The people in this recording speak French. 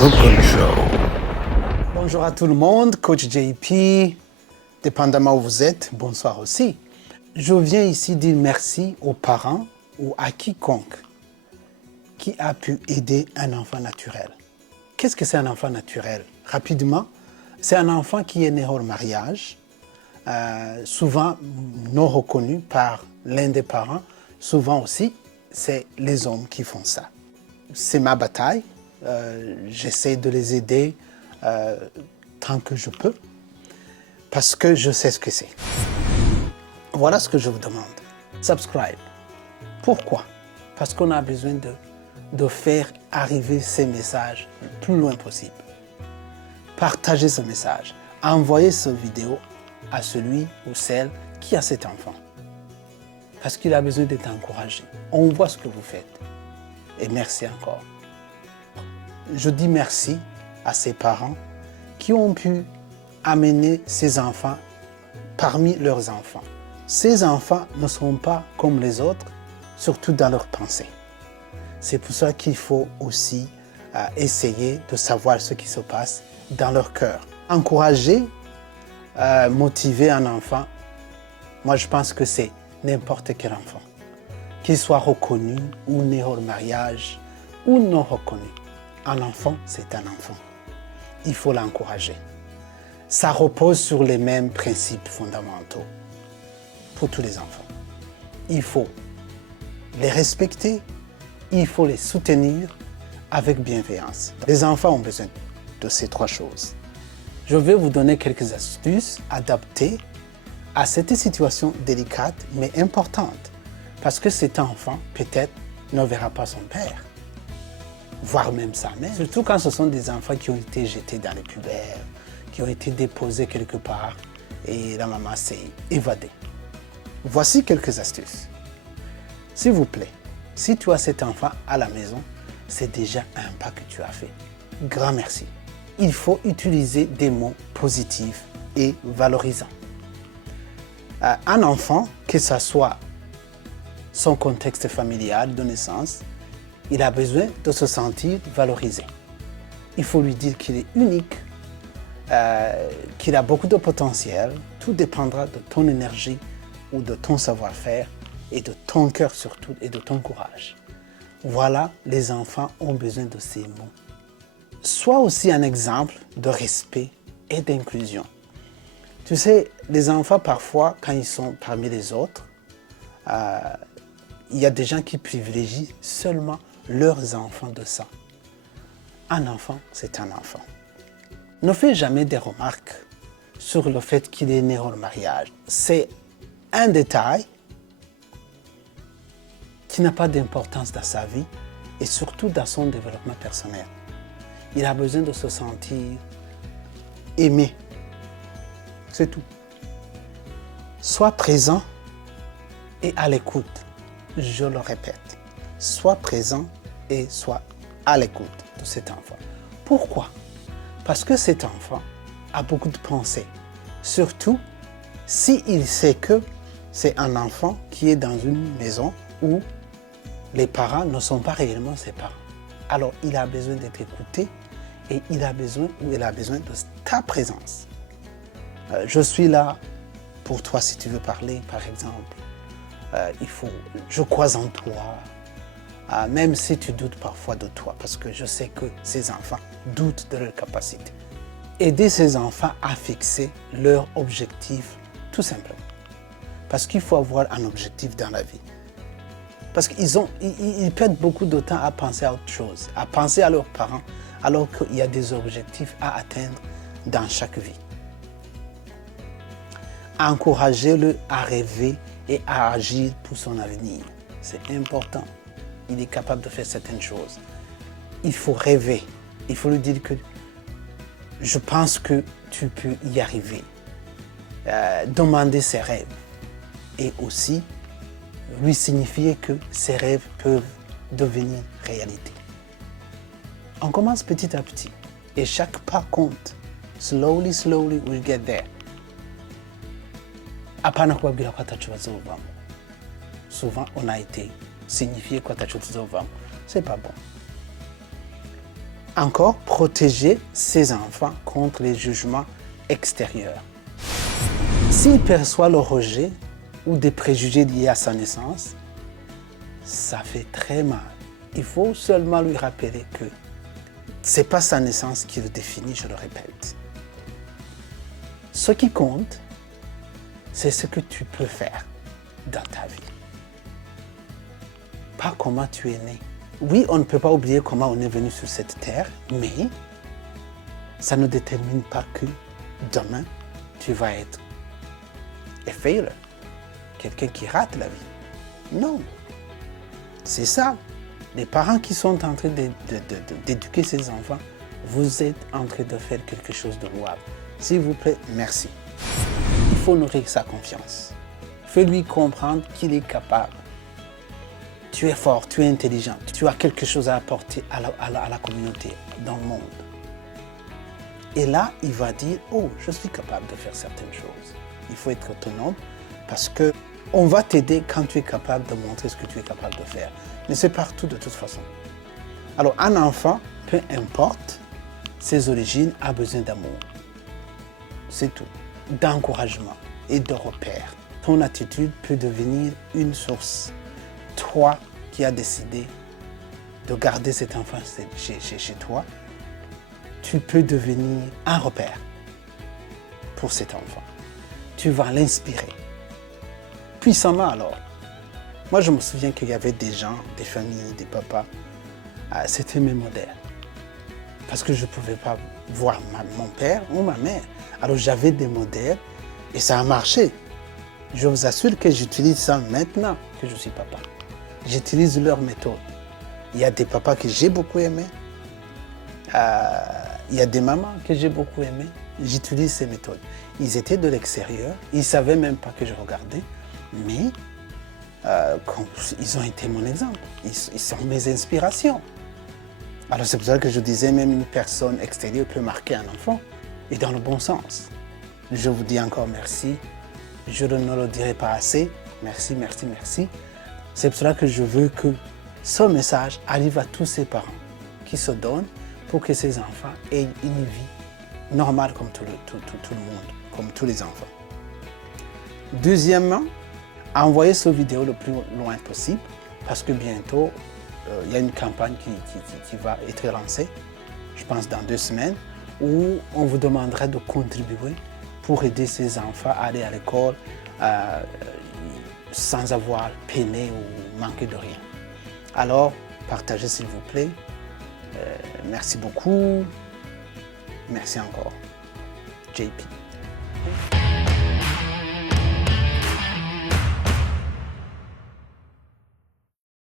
Brooklyn Show. Bonjour à tout le monde, coach JP, dépendamment où vous êtes, bonsoir aussi. Je viens ici dire merci aux parents ou à quiconque qui a pu aider un enfant naturel. Qu'est-ce que c'est un enfant naturel? Rapidement, c'est un enfant qui est né hors mariage, souvent non reconnu par l'un des parents. Souvent aussi, c'est les hommes qui font ça. C'est ma bataille. J'essaie de les aider tant que je peux, parce que je sais ce que c'est. Voilà ce que je vous demande. Subscribe. Pourquoi? Parce qu'on a besoin de faire arriver ces messages le plus loin possible. Partagez ce message. Envoyez cette vidéo à celui ou celle qui a cet enfant. Parce qu'il a besoin d'être encouragé. On voit ce que vous faites. Et merci encore. Je dis merci à ces parents qui ont pu amener ces enfants parmi leurs enfants. Ces enfants ne sont pas comme les autres, surtout dans leurs pensées. C'est pour ça qu'il faut aussi essayer de savoir ce qui se passe dans leur cœur. Encourager, motiver un enfant, moi je pense que c'est n'importe quel enfant, qu'il soit reconnu ou né hors mariage ou non reconnu. Un enfant, c'est un enfant. Il faut l'encourager. Ça repose sur les mêmes principes fondamentaux pour tous les enfants. Il faut les respecter, il faut les soutenir avec bienveillance. Les enfants ont besoin de ces trois choses. Je vais vous donner quelques astuces adaptées à cette situation délicate mais importante, parce que cet enfant, peut-être, ne verra pas son père, voire même sa mère. Surtout quand ce sont des enfants qui ont été jetés dans les pubères, qui ont été déposés quelque part et la maman s'est évadée. Voici quelques astuces. S'il vous plaît, si tu as cet enfant à la maison, c'est déjà un pas que tu as fait. Grand merci. Il faut utiliser des mots positifs et valorisants. Un enfant, que ce soit son contexte familial de naissance, il a besoin de se sentir valorisé. Il faut lui dire qu'il est unique, qu'il a beaucoup de potentiel. Tout dépendra de ton énergie ou de ton savoir-faire et de ton cœur surtout et de ton courage. Voilà, les enfants ont besoin de ces mots. Sois aussi un exemple de respect et d'inclusion. Tu sais, les enfants parfois, quand ils sont parmi les autres, il y a des gens qui privilégient seulement leurs enfants de sang. Un enfant, c'est un enfant. Ne fais jamais des remarques sur le fait qu'il est né hors mariage. C'est un détail qui n'a pas d'importance dans sa vie et surtout dans son développement personnel. Il a besoin de se sentir aimé. C'est tout. Sois présent et à l'écoute. Je le répète. Sois présent et sois à l'écoute de cet enfant. Pourquoi? Parce que cet enfant a beaucoup de pensées. Surtout s'il sait que c'est un enfant qui est dans une maison où les parents ne sont pas réellement ses parents. Alors il a besoin d'être écouté et il a besoin de ta présence. Je suis là pour toi si tu veux parler, par exemple. Je crois en toi. Même si tu doutes parfois de toi, parce que je sais que ces enfants doutent de leurs capacités. Aider ces enfants à fixer leur objectif, tout simplement. Parce qu'il faut avoir un objectif dans la vie. Parce qu'ils perdent beaucoup de temps à penser à autre chose, à penser à leurs parents, alors qu'il y a des objectifs à atteindre dans chaque vie. Encouragez-le à rêver et à agir pour son avenir. C'est important. Il est capable de faire certaines choses. Il faut rêver. Il faut lui dire que je pense que tu peux y arriver. Demander ses rêves. Et aussi lui signifier que ses rêves peuvent devenir réalité. On commence petit à petit. Et chaque pas compte. Slowly, slowly, we'll get there. Hapana kubabwira ko ataco bazovamo. Souvent, on a été signifié ko ataco tuzovamo. C'est pas bon. Encore, protéger ses enfants contre les jugements extérieurs. S'il perçoit le rejet ou des préjugés liés à sa naissance, ça fait très mal. Il faut seulement lui rappeler que ce n'est pas sa naissance qui le définit, je le répète. Ce qui compte, c'est ce que tu peux faire dans ta vie. Pas comment tu es né. Oui, on ne peut pas oublier comment on est venu sur cette terre, mais ça ne détermine pas que demain, tu vas être un failure, quelqu'un qui rate la vie. Non. C'est ça. Les parents qui sont en train d'éduquer ces enfants, vous êtes en train de faire quelque chose de louable. S'il vous plaît, merci. Il faut nourrir sa confiance. Fais-lui comprendre qu'il est capable. Tu es fort, tu es intelligent, tu as quelque chose à apporter à la communauté, dans le monde. Et là, il va dire, oh, je suis capable de faire certaines choses. Il faut être autonome parce qu'on va t'aider quand tu es capable de montrer ce que tu es capable de faire. Mais c'est partout de toute façon. Alors, un enfant, peu importe ses origines, a besoin d'amour. C'est tout. D'encouragement et de repères. Ton attitude peut devenir une source. Toi qui as décidé de garder cet enfant chez toi, tu peux devenir un repère pour cet enfant. Tu vas l'inspirer puissamment alors. Moi, je me souviens qu'il y avait des gens, des familles, des papas, c'était mes modèles. Parce que je ne pouvais pas voir mon père ou ma mère. Alors j'avais des modèles et ça a marché. Je vous assure que j'utilise ça maintenant que je suis papa. J'utilise leur méthode. Il y a des papas que j'ai beaucoup aimés. Il y a des mamans que j'ai beaucoup aimées. J'utilise ces méthodes. Ils étaient de l'extérieur. Ils ne savaient même pas que je regardais. Mais ils ont été mon exemple. Ils sont mes inspirations. Alors c'est pour ça que je disais, même une personne extérieure peut marquer un enfant. Et dans le bon sens. Je vous dis encore merci. Je ne le dirai pas assez. Merci, merci, merci. C'est pour cela que je veux que ce message arrive à tous ces parents qui se donnent pour que ces enfants aient une vie normale comme tout le monde, comme tous les enfants. Deuxièmement, envoyez cette vidéo le plus loin possible parce que bientôt, il y a une campagne qui va être lancée, je pense dans 2 semaines, où on vous demandera de contribuer pour aider ces enfants à aller à l'école sans avoir peiné ou manqué de rien. Alors, partagez s'il vous plaît. Merci beaucoup. Merci encore. JP.